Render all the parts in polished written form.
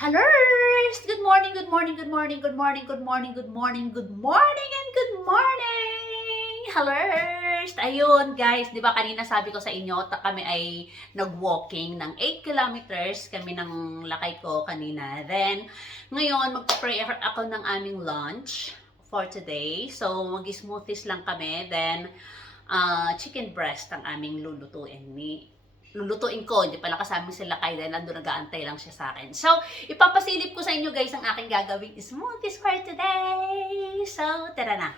Hello! Good morning, good morning, good morning, good morning, good morning, good morning, good morning, and good morning! Hello! Ayun guys, di ba kanina sabi ko sa inyo, kami ay nag-walking ng 8 kilometers kami ng lakay ko kanina. Then, ngayon mag-pray ako ng aming lunch for today. So, mag-smoothies lang kami. Then, chicken breast ang aming lulutuin ko, hindi pala kasama sila kay then nandun nag-aantay lang siya sa akin. So, ipapasilip ko sa inyo guys ang aking gagawing smoothies for today. So, tara na.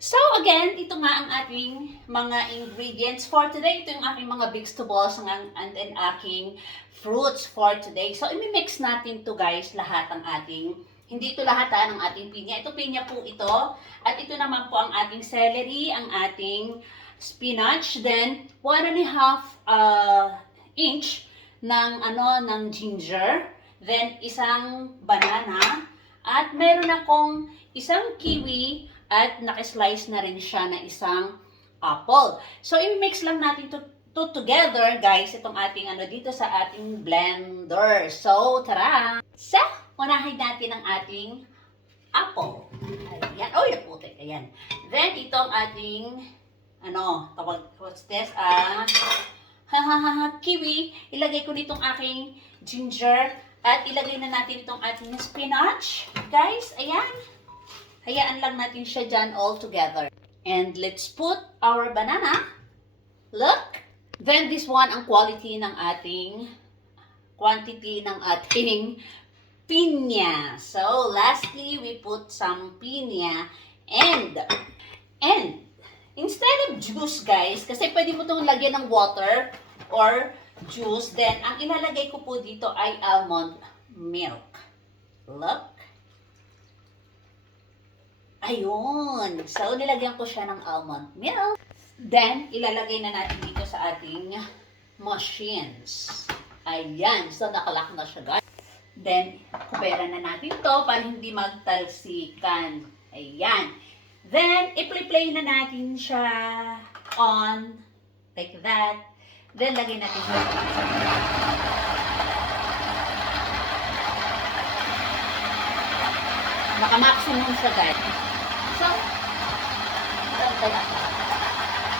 So, again, ito nga ang ating mga ingredients for today. Ito yung aking mga vegetables and aking fruits for today. So, imi-mix natin to guys, lahat ang ating, hindi ito lahat ng ating pinya. Ito pinya po ito. At ito naman po ang ating celery, ang ating spinach, then 1.5 inch ng ginger, then isang banana, at meron akong isang kiwi at naka-slice na rin siya na isang apple. So i-mix lang natin to together guys, itong ating dito sa ating blender. So tara. So, unahin natin ang ating apple. Ayan. Oh, naputik. Ayan. Then itong ating what's this? Kiwi. Ilagay ko nitong aking ginger. At ilagay na natin itong ating spinach. Guys, ayan. Hayaan lang natin siya dyan all together. And let's put our banana. Look. Then this one, ang quantity ng ating pinya. So, lastly, we put some pinya. And instead of juice, guys, kasi pwede mo itong lagyan ng water or juice, then ang ilalagay ko po dito ay almond milk. Look. Ayun. So, nilagyan ko siya ng almond milk. Then, ilalagay na natin dito sa ating machines. Ayan. So, nakalock na siya, guys. Then, kubera na natin to para hindi magtalsikan. Ayan. Then, i-play na natin siya on like that. Then, lagay natin siya. Naka-maximum siya, guys. So,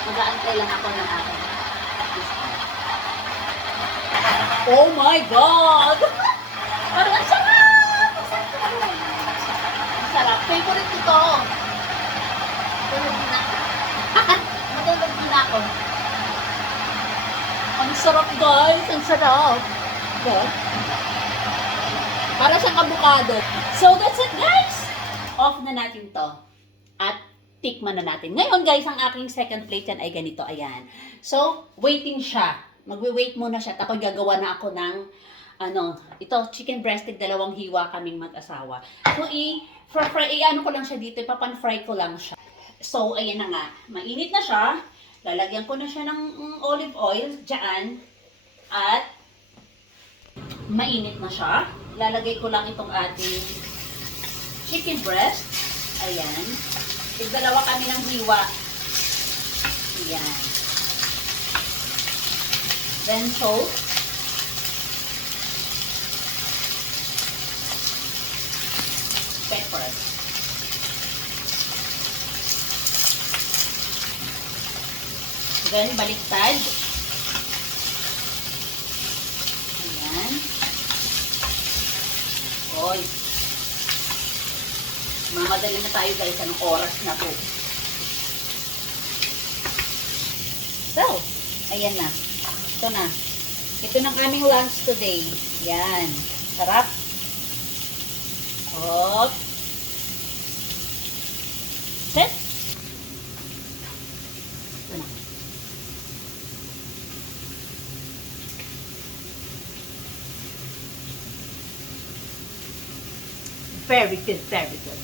mag-aantay lang ako ng aking. Oh my God! Parang ang sarap! Ang sarap. Favorite ito. Matulog na ako. Ang sarap guys, ang sarap. Okay. Para siyang avocado. So that's it guys. Off na natin to. At tikman na natin. Ngayon guys, ang aking second plate yan ay ganito. Ayan. So, waiting siya. Magwe-wait muna siya. Tapos gagawa na ako ng ito, chicken breast, dalawang hiwa kaming mag-asawa. So, i-fry ko lang siya dito. Ipapan-fry ko lang siya. So, ayan na nga. Mainit na siya. Lalagyan ko na siya ng olive oil dyan. At, mainit na siya. Lalagay ko lang itong ating chicken breast. Ayan. Dalawa kami ng hiwa. Ayan. Then, salt. Pepper. Then, baliktad. Ayan. Oy. Mamadali na tayo guys. Anong oras na po? So, ayan na. Ito na. Ito ng aming lunch today. Yan. Sarap. Hop. Set. Ito na. Very good, very good.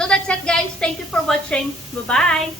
So that's it guys. Thank you for watching. Bye-bye.